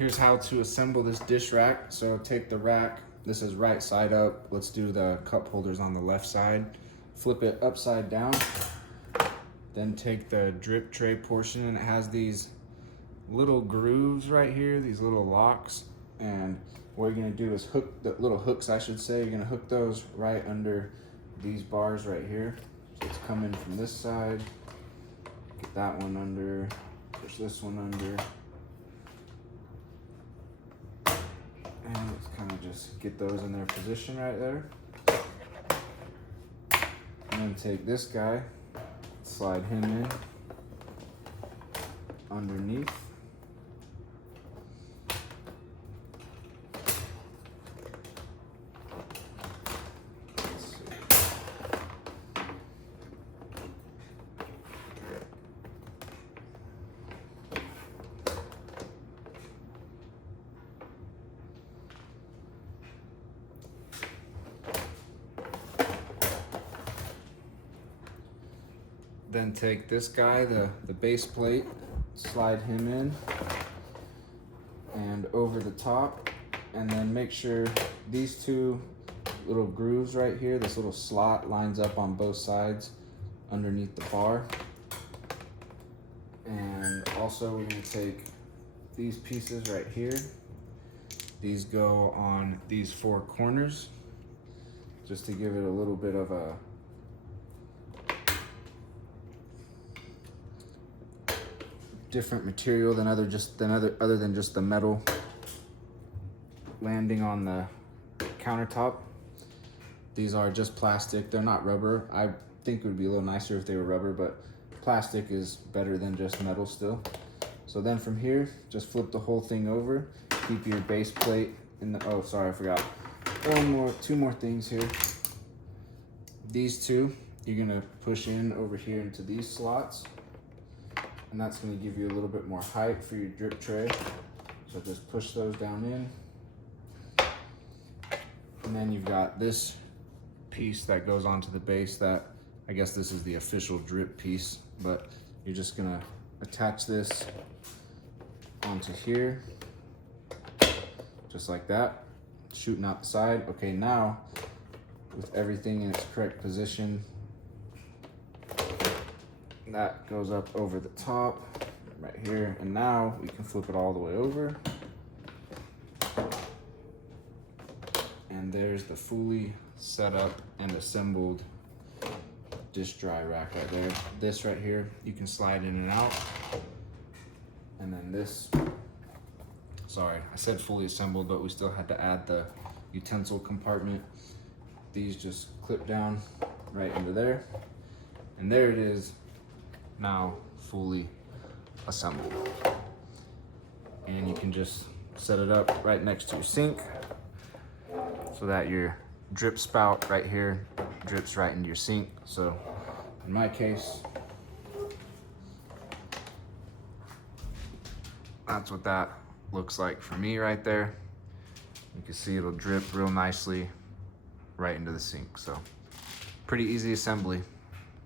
Here's how to assemble this dish rack. So take the rack, this is right side up. Let's do the cup holders on the left side. Flip it upside down. Then take the drip tray portion, and it has these little grooves right here, these little locks. And what you're gonna do is hook the little hooks, I should say. You're gonna hook those right under these bars right here. So it's coming from this side. Get that one under, push this one under. And let's kind of just get those in their position right there. And then take this guy, slide him in underneath. Let's see. Then take this guy, the base plate, slide him in and over the top, and then make sure these two little grooves right here, this little slot lines up on both sides underneath the bar. And also we're gonna take these pieces right here. These go on these four corners just to give it a little bit of a different material than other than just the metal landing on the countertop. These are just plastic, they're not rubber. I think it would be a little nicer if they were rubber, but plastic is better than just metal still. So then from here, just flip the whole thing over, keep your base plate in the, oh sorry, I forgot. Two more things here. These two, you're gonna push in over here into these slots, and that's going to give you a little bit more height for your drip tray. So just push those down in. And then you've got this piece that goes onto the base that, I guess this is the official drip piece, but you're just going to attach this onto here, just like that, shooting out the side. Okay, now with everything in its correct position, that goes up over the top right here, and now we can flip it all the way over, and there's the fully set up and assembled dish dry rack right there. This right here you can slide in and out, and then this, sorry I said fully assembled, but we still had to add the utensil compartment. These just clip down right into there, and there it is, now fully assembled. And you can just set it up right next to your sink so that your drip spout right here drips right into your sink. So in my case, that's what that looks like for me right there. You can see it'll drip real nicely right into the sink. So pretty easy assembly.